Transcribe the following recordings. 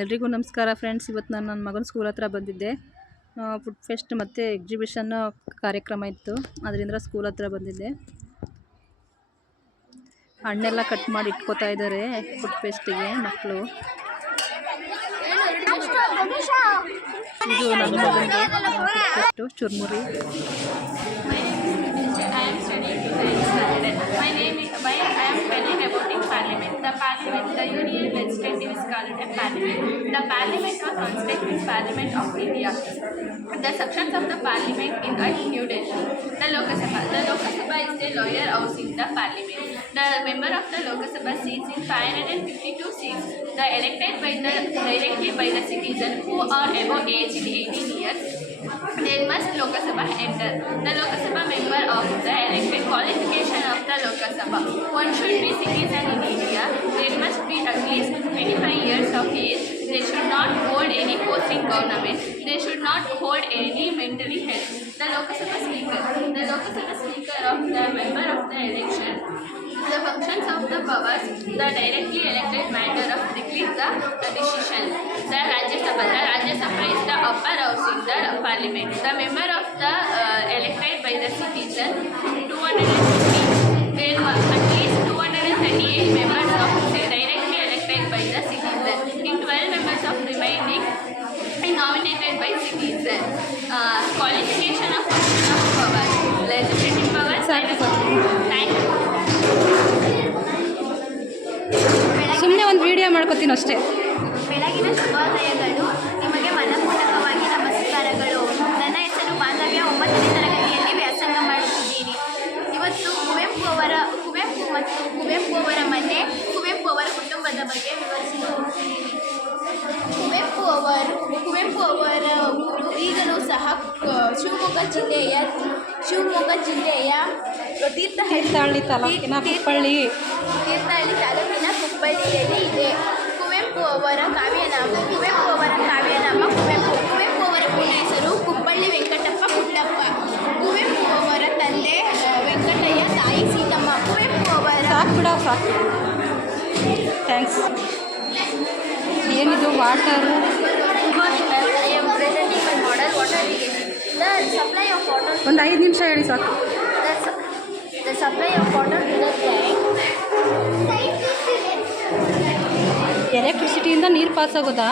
ಎಲ್ರಿಗೂ ನಮಸ್ಕಾರ ಫ್ರೆಂಡ್ಸ್. ಇವತ್ತು ನಾನು ನನ್ನ ಮಗನ ಸ್ಕೂಲ್ ಹತ್ರ ಬಂದಿದ್ದೆ. ಫುಡ್ ಫೆಸ್ಟ್ ಮತ್ತು ಎಕ್ಸಿಬಿಷನ್ ಕಾರ್ಯಕ್ರಮ ಇತ್ತು, ಅದರಿಂದ ಸ್ಕೂಲ್ ಹತ್ರ ಬಂದಿದ್ದೆ. ಹಣ್ಣೆಲ್ಲ ಕಟ್ ಮಾಡಿ ಇಟ್ಕೋತಾ ಇದ್ದಾರೆ ಫುಡ್ ಫೆಸ್ಟಿಗೆ ಮಕ್ಕಳು. ಇದು ನಮ್ಮ ಮಗನಿಗೆ food fest churmuri. The Parliament, the Union Legislative is called a Parliament. The Parliament was Constituent Parliament of India. The sections of the Parliament in New Delhi. The Lok Sabha. The Lok Sabha is the lower house in the Parliament. The member of the Lok Sabha seats in 552 seats. The elected directly by the citizen who are above age 18 years. Then must Lok Sabha enter. The Lok Sabha member of the elected qualification of the Lok Sabha. One should be citizen in India. They must be at least 25 years of age. They should not hold any post in government. They should not hold any mentally health. The Lok Sabha Speaker. The Lok Sabha Speaker of the member of the election. The functions of the powers. The directly elected matter of declaring the decision. The Rajya Sabha. The Rajya Sabha is the upper house in the Parliament. The member of the elected by the citizen 250. There were at least 238 members of the directly elected by the citizen. In 12 members of remaining nominated by citizen. Qualification of function of powers. Legislative powers. Thank you. ಸುಮ್ಮನೆ ಒಂದು video ಮಾಡ್ಕೊತೀನಿ ಅಷ್ಟೇ. ಬೆಳಗಿನ ಶುಭೋದಯಗಳು. ನಿಮಗೆ ಮನಪೂರ್ವಕವಾಗಿ ನಮಸ್ಕಾರಗಳು. ನನ್ನ ಹೆಸರು ಬಾಂಧವ್ಯ. 9ನೇ ತರಗತಿಯಲ್ಲಿ ವ್ಯಾಸಂಗ ಮಾಡುತ್ತಿದ್ದೀನಿ. ಇವತ್ತು ಕುವೆಂಪು ಅವರ ಮನೆ, ಕುವೆಂಪು ಅವರ ಕುಟುಂಬದ ಬಗ್ಗೆ ವಿವರಿಸಲು ಹೋಗ್ತಿದ್ದೀನಿ. ಕುವೆಂಪು ಅವರ ಊರು ಈಗಲೂ ಸಹ ಶಿವಮೊಗ್ಗ ಜಿಲ್ಲೆಯ ತೀರ್ಥಹಳ್ಳಿ ತಾಲೂಕಿನ ಕುಪ್ಪಳ್ಳಿಯಲ್ಲಿ ಇದೆ. ಕುವೆಂಪು ಅವರ ಕಾವ್ಯನಾಮ ಕುವೆಂಪು ಅವರ ಪೂರ್ಣ ಹೆಸರು ಕುಪ್ಪಳ್ಳಿ ವೆಂಕಟಪ್ಪ ಪುಟ್ಟಪ್ಪ. ಕುವೆಂಪು ಅವರ ತಂದೆ ವೆಂಕಟಯ್ಯ, ತಾಯಿ ಸೀತಮ್ಮ. ಕುವೆಂಪು ಅವರ ಸಾಕು ಥ್ಯಾಂಕ್ಸ್. ಏನಿದು ವಾಟರ್? ಒಂದು 5 ನಿಮಿಷ ಹೇಳಿ ಸಾಕು. The supply of water to the tank. ಎಲೆಕ್ಟ್ರಿಸಿಟಿಯಿಂದ ನೀರು ಪಾಸ್ ಆಗೋದಾ?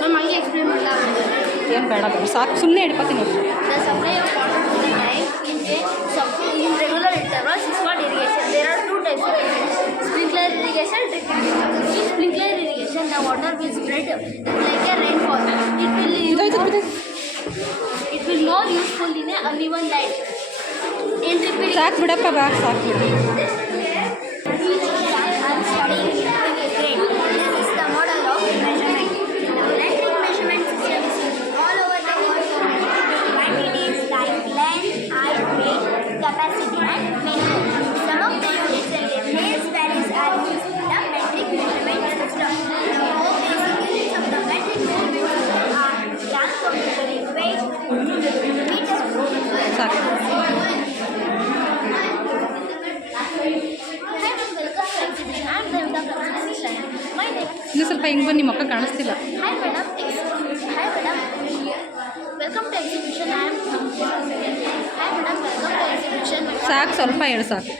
ನಮ್ಮ ಹಂಗೆ ಎಕ್ಸ್ಪ್ಲೇನ್ ಮಾಡಲ್ಲ, ಏನು ಬೇಡ ಸಾಕು, ಸುಮ್ಮನೆ ಹಿಡ್ಕೊತೀನಿ. The supply of water to the tank in regular intervals is called irrigation. There are 2 types of irrigation: sprinkler irrigation, drip irrigation. In sprinkler irrigation, the water will spread like a rainfall. It will more useful in an uneven line. In drip irrigation, ಸಾಕು ಬಿಡಪ್ಪ, ಸಾಕು. I'm studying grade. This is the model of measurement. Electric measurement system is used all over the world for measuring quantities like length, height, weight, capacity, and weight. Some of the units and their place values are used in the metric measurement system. The 4 basic units of the metric measurement system are gram for measuring weight, meters for measuring capacity. ಇನ್ನು ಸ್ವಲ್ಪ ಹಿಂಗೆ ಬನ್ನಿ, ಮಕ್ಕ ಕಾಣಿಸ್ತಿಲ್ಲ. Hi madam, welcome to exhibition. Hi madam, welcome to exhibition. ಸಾಕು, ಸ್ವಲ್ಪ ಹೇಳು ಸಾಕು.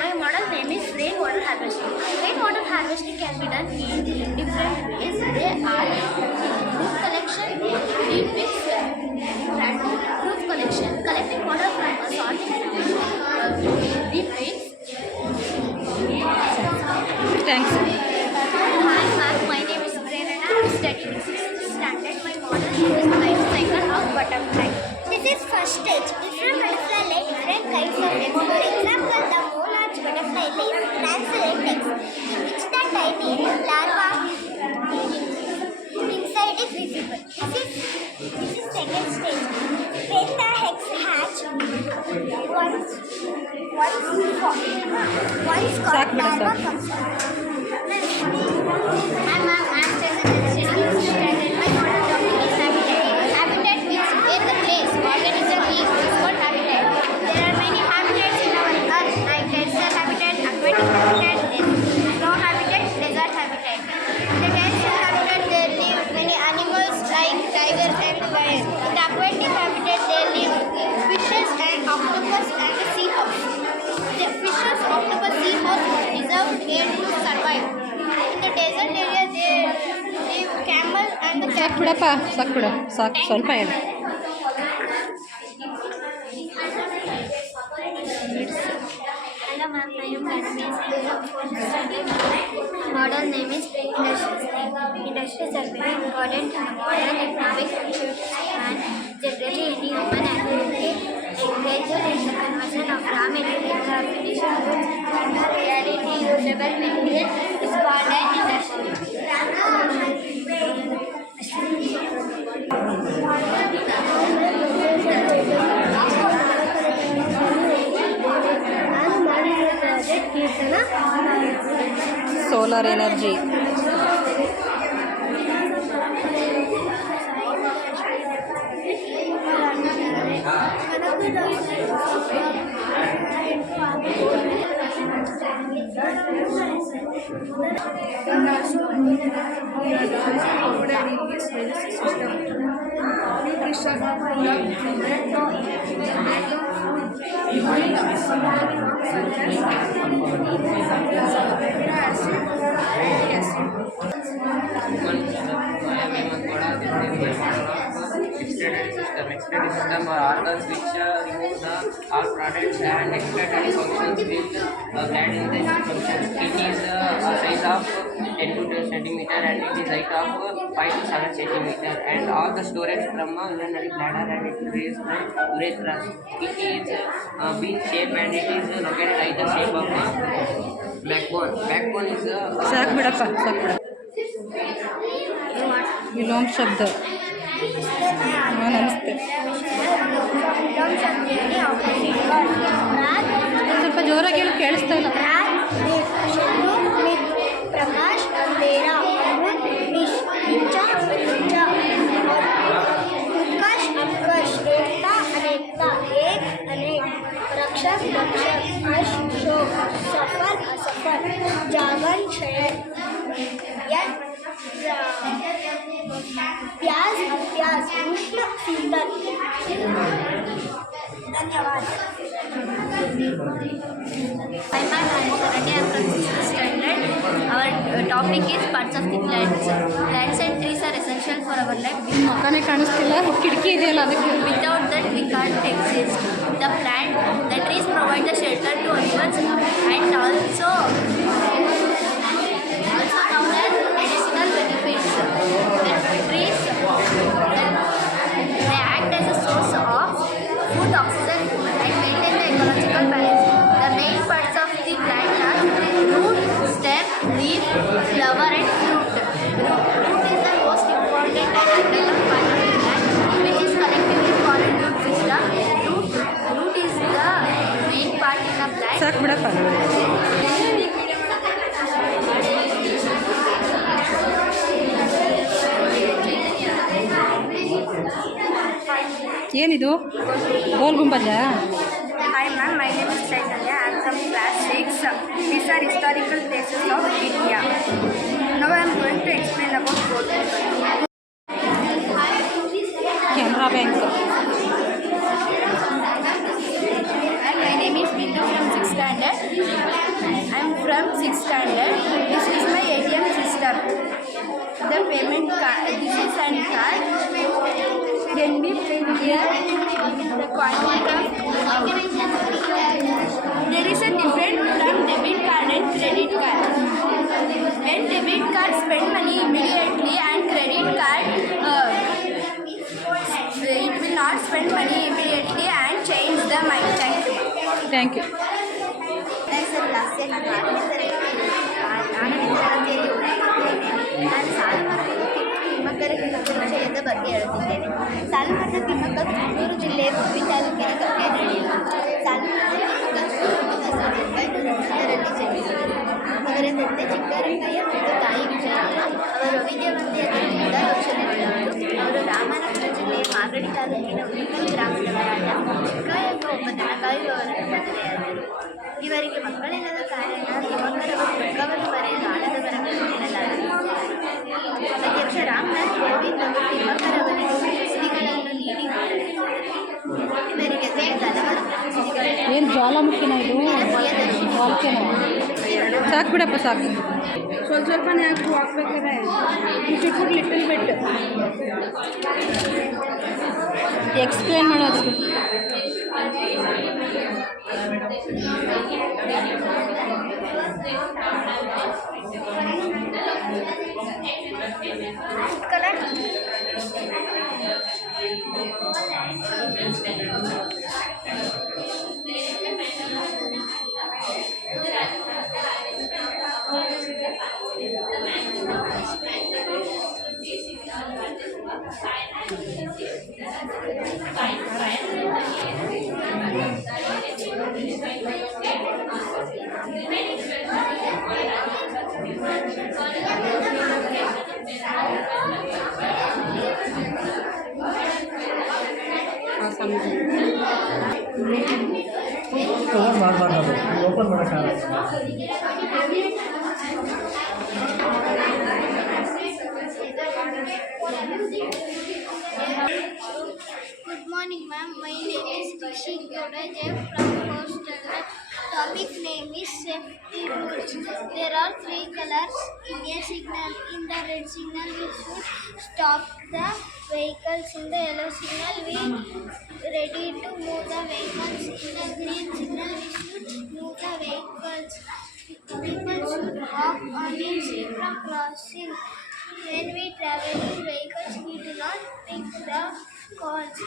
My model name is rainwater harvesting. Rainwater harvesting can be done in different ways. They are roof collection, deep mix, roof collection, collecting water from a soil, deep mix. Thanks. Hi ma'am, my name is Prerana. I am studying 6th standard. My model is life cycle of butterfly. This is first stage. Different butterfly lay different kinds of eggs. For example, the monarch butterfly lays transparent eggs, which the tiny larva inside is visible. This is second stage. When the eggs hatch, once caught larva comes out. I'm studying my model topic is habitat. Habitat means where the place organism lives is called habitat. There are many habitats in our earth, like terrestrial habitat, aquatic habitat, ಸಾಕು ಬಿಡಪ್ಪ, ಸಾಕು ಬಿಡು, ಸಾಕು, ಸ್ವಲ್ಪ ಹೇಳು. Hello ma'am, I am Ranveer Singh from 4th standard. Model name is Industries. Industries are very important in the modern economic and generally any human activity engaged in the conversion of raw material or finished goods into reality usable material is called an industry. ನಾನು ಮಾಡಿರೋ project Keerthana solar energy. Extracted system are organs which remove the all products and extracted functions with gland in the functions. It is a size of 10 to 12 centimeter and it is height of 5 to 7 centimeter and all the storage from urinary bladder and it is from urethra. It is bean shape and it is located like the shape of a backbone. Backbone is ಸಾಕು ಬಿಡಪ್ಪ, ಸಾಕು ಬಿಡ. ವಿಲೋಮ ಶಬ್ದ. ಹಾಂ, ನಮಸ್ತೆ. ಸ್ವಲ್ಪ ಜೋರಾಗಿ ಹೇಳಿ, ಕೇಳಿಸ್ತಾ ಇಲ್ಲ. प्रकाश अंधेरा विष ऊंचा नीचा उत्कर्ष उत्कर्ष एकता अनेकता एक अनेक रक्षक रक्षक हर्ष शोक सफल असफल जागरण शयन प्यास अप्यास उष्ण शीतल. धन्यवाद. Hi ma'am, I am Saranya. I am from 6th standard. Our topic is parts of the plants. Plants and trees are essential for our life. ಮುಖನೇ ಕಾಣಿಸ್ತಿಲ್ಲ, ಕಿಟಕಿ ಇದೆಯಲ್ಲ ಅದಕ್ಕೆ. Without that, we can't exist. The trees provide the shelter to animals and also known as medicinal benefits. The trees they act as a source of food, oxygen, and maintain the ecological balance. The main parts of the plant are root, stem, leaf, flower, and fruit. Root is the most important and underground part of the plant, which is collectively called root system. Root is the main part in the plant. ಸಾಕು ಬಿಡಪ್ಪ. ಏನಿದು ಗೋಲ್ Gumbaz? Hi ma'am, my name is Chaitanya. I am from class 6. These are historical places of India. Now I am going to explain about Gold. Canara bank. My name is Bindu from 6th standard. I am from 6th standard. This is my ATM system. The payment card, this is an card. Then we print here the quantity of there is a difference from debit card and credit card. When debit card spend money immediately and credit card it will not spend money immediately and change the money. Thank you. Thank you. ನಾನು ಸಾಲುಮರದ ತಿಮ್ಮಕ್ಕರ ವಿಷಯದ ಬಗ್ಗೆ ಹೇಳುತ್ತಿದ್ದೇನೆ. ಸಾಲುಮರದ ತಿಮ್ಮಕ್ಕ ತುಮಕೂರು ಜಿಲ್ಲೆಯ ಉಡುಪಿ ತಾಲೂಕಿನ ಕಟ್ಟೆನಹಳ್ಳಿಯಲ್ಲಿ. ಸಾಲುಮರದ ತಿಮ್ಮಕ್ಕ 1911ರಲ್ಲಿ ಜನಿಸಿದರು. ಅವರ ತಂದೆ ಚಿಕ್ಕರಂಗಯ್ಯ ಮತ್ತು ತಾಯಿ ವಿಜಯಮ್ಮ. ಅವರು ವಿದ್ಯಾವಂತಿಯಾದ ಮುಂದಾಲೋಚನೆಯುಳ್ಳವರು. ಅವರು ರಾಮನಗರ ಜಿಲ್ಲೆಯ ಮಾಗಡಿ ತಾಲೂಕಿನ ಉಳಿಕಲ್ ಗ್ರಾಮದವರಾದ ಚಿಕ್ಕ ಎಂಬ ಒಬ್ಬ ದನಕಾಯುವವರನ್ನು ಮದುವೆಯಾದರು. ಇವರಿಗೆ ಮಕ್ಕಳಿಲ್ಲದ ಕಾರಣ ತಿಮ್ಮಕ್ಕರವರು ದುಃಖವನ್ನು ಬರೆಯಲು ಆಳದವರನ್ನು ಹೇಳಲಾಯಿತು. ಅಧ್ಯಕ್ಷ ರಾಮನಾಥ್ ಕೋವಿಂದ್ ಅವರು ತಿಮ್ಮಕ್ಕರವರಿಗೆ ಪ್ರಶಸ್ತಿಗಳನ್ನು ನೀಡಿ ಇವರಿಗೆ ದನಗಳು ಪ್ರಶಸ್ತಿಗಳನ್ನು ಏನು ಜ್ವಾಲಾಮುಖಿನ ಇದು? ಪ್ರಿಯದರ್ಶಿನಿ ವಾಲ್ಕೆನೋ? ಸಾಕು ಬಿಡಪ್ಪ ಸಾಕು. ಸ್ವಲ್ಪನೇ ಹಾಕ್ಬೇಕಾದ್ರೆ ಚುಟ್ಬಿಟ್ಟು ಲಿಟಲ್ ಬಿಟ್ಟು ಎಕ್ಸ್ಪ್ಲೇನ್ ಮಾಡೋದು. ಕಲರ್ ಮಾಡಬಾರ್ದು ಓಪನ್ ಮಾಡೋಕ್ಕಾಗಲ್ಲ. Good morning, ma'am. My name is Dikshit Gowda J from 4th standard. Topic name is safety rules. There are 3 colors in a signal. In the red signal, we should stop the vehicles. In the yellow signal, we ready to move the vehicles. In the green signal, we should move the vehicles. People should walk only zebra crossing. When we travel in vehicles, we do not pick the calls.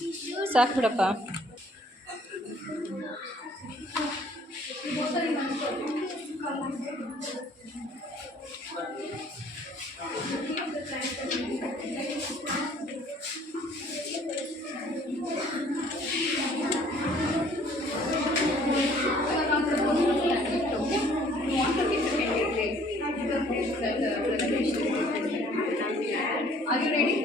We should ಸಾಕು ಬಿಡಪ್ಪ. Are you ready?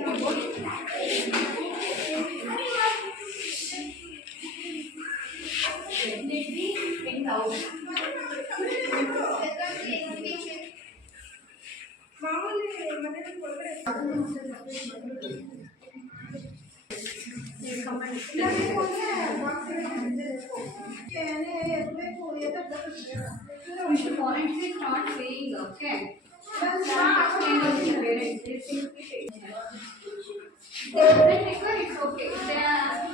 We should voluntarily start saying, okay? It's okay.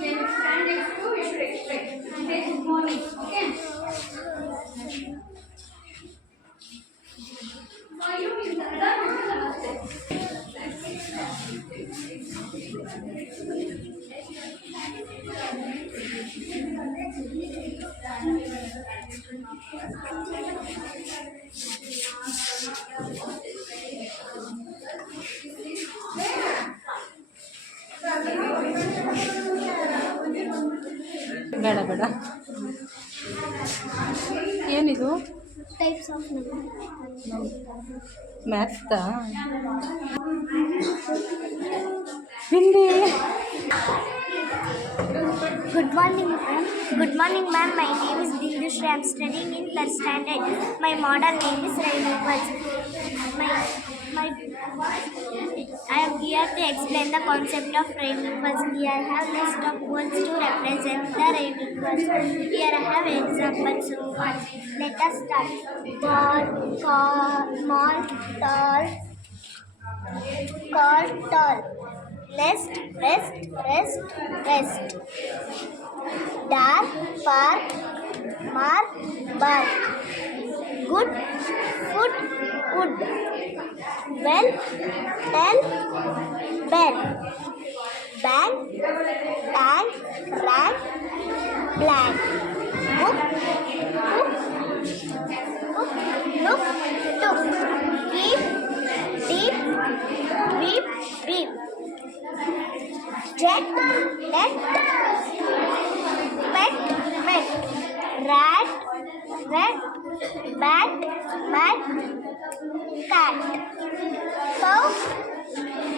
They stand next to you should explain. Say good morning, okay? For you is that namaste. ಬೇಡ ಬೇಡ. ಏನಿದು? types of numbers. ಮ್ಯಾಥ್ಸ್ತಾ? Hindi. Good morning, ma'am. Good morning, ma'am. My name is Dindushri. I am studying in 3rd standard. My model name is Rainbows. I am here to explain the concept of rainbows. Here I have list of words to represent the rainbows. Here I have examples. Let us start. Tall, small, tall, tall. Rest, rest. Dark, park, mark, bark. Good, food, wood. Well, tell, bell. Bang, tang, rank, blank. Book, look, took. Keep, deep, beep. Jet, net, pet, rat, bat, cat. Cow,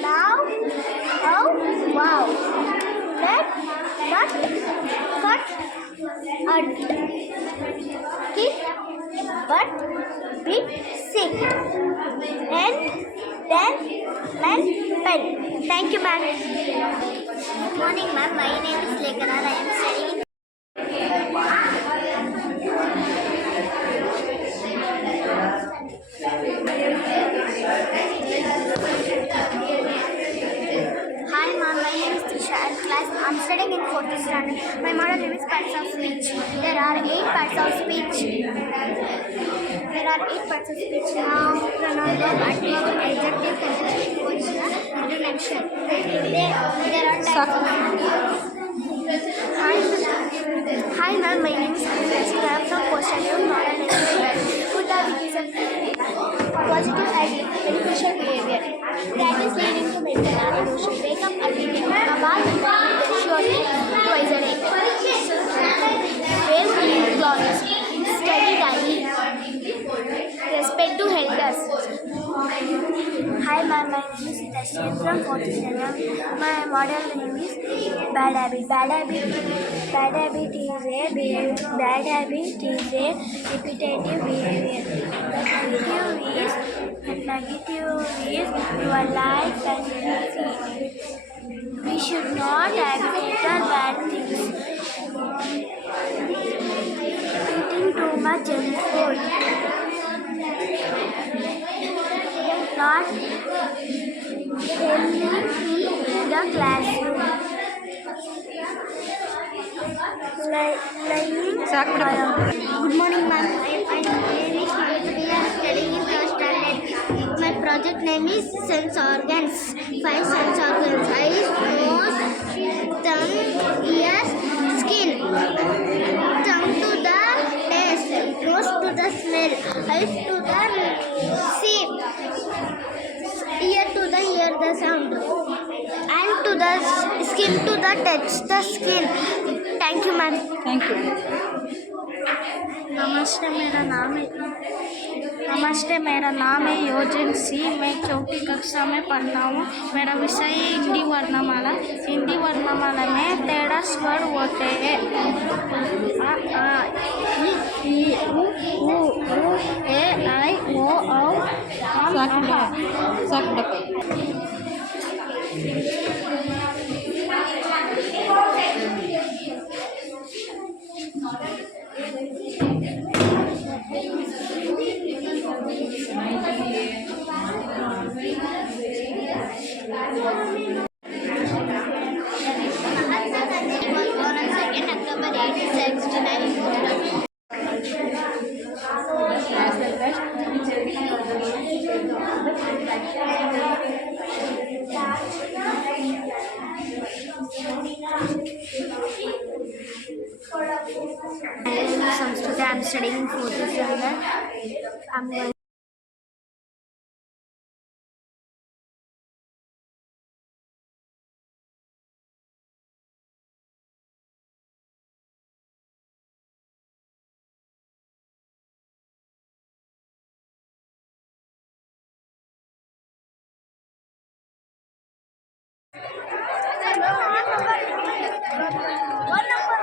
now, how, wow. Nut, cut, kick, butt, bit, sick. Hen, then, pen. Thank you, ma'am. Good morning, ma'am. My name is Lekana. I am studying in are 8 participants now. Ronaldo, adjective, conjunction, position, introduction. There are types of. Hi ma'am, my name is Priyanka. I am from Post-Studium Modern Education. Food habits is a positive and beneficial behavior that is leading to mental health. You should wake up every day. Bath in the morning, surely twice a day. Wear clean clothes. Study daily. Respect to elders. Hi ma'am, my name is Tashin from 4th standard. My model name is Bad Habit. Bad habit is a behavior. Bad habit is a repetitive behavior. Negative is your life and we should not imitate bad things. Eating too much junk food. Not healthy in the classroom. Good morning, ma'am. My name is Manipuri. I am studying in 1st standard. My project name is sense organs. 5 sense organs: eyes, nose, tongue, ears, skin. Tongue to the taste, nose to the smell, eyes to the see, ear to the hear the sound, and to the skin to the touch the skin. Thank you, ma'am. Thank you. नमस्ते, मेरा नाम है योजन सी। मैं चौथी कक्षा में पढ़ता हूँ। मेरा विषय है हिंदी वर्णमाला। हिंदी वर्णमाला में 13 स्वर होते हैं। आ, इ, उ, ए, आई, ओ, औ, ಸಾಕು. Mahatma Gandhi was born on 2nd October 1869 in Gujarat. Samskruti. I am studying in 4th standard. I'm going. One number.